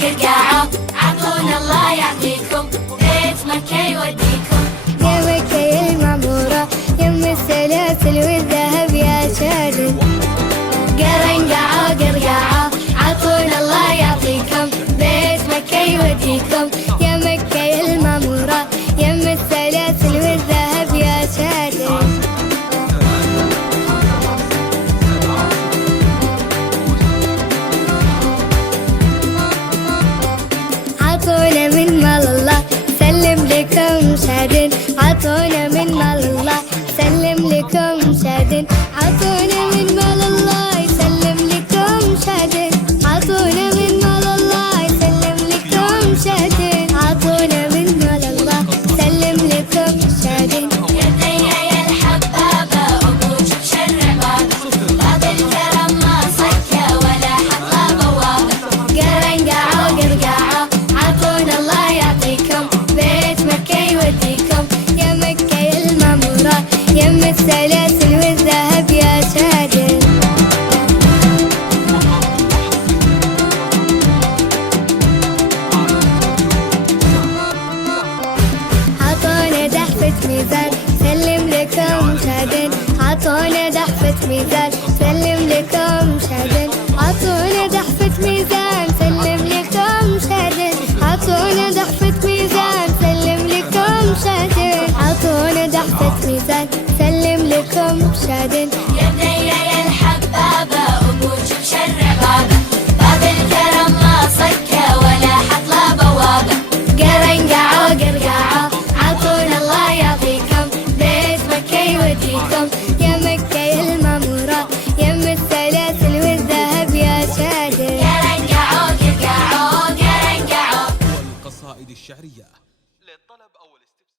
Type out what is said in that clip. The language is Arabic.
قرقعوا عطونا الله يعطيكم بيت مكة يوديكم. يا مكة يا المعمورة يم السلاسل والذهب يا شادن. قرنقعوا قرقعوا عطونا الله يعطيكم بيت مكة يوديكم. يا مكة يا المعمورة يم السلاسل والذهب يا شادن. عطونا من مال الله سلم لكم شادن. عطونا من مال الله سلم لكم شادن. عطونا من مال الله يسلم لكم شادن. عطونا من مال الله يسلم لكم شادن. عطونا من مال الله سلم لكم شادن. يا دنيا يا الحبابة أبوك بشرع بابه باب الكرم ما صكى ولا حط بوابه. قرنقعوا قرقعوا عطونا الله يعطيكم بيت مكة يوديكم. يا مكة يا المعمورة يم السلاسل والذهب يا شادن. عطونا دحفة ميزان سلم لكم شادن. عطونا دحفة ميزان سلم لكم شادن. عطونا دحفة ميزان سلم لكم شادن. عطونا دحفة ميزان سلم لكم شادن. عطونا دحفة ميزان سلم لكم شادن. يا دنيا يا الحبابة أبوك بشرع بابه باب الكرم ما صكى ولا حط له بوابه. قرنقعوا قرقعوا عطونا الله يعطيكم بيت مكة يوديكم. يا مكة يا المعمورة يم السلاسل والذهب يا شادن. قرنقعوا قرقعوا قرنقعوا. القصائد الشعرية للطلب أو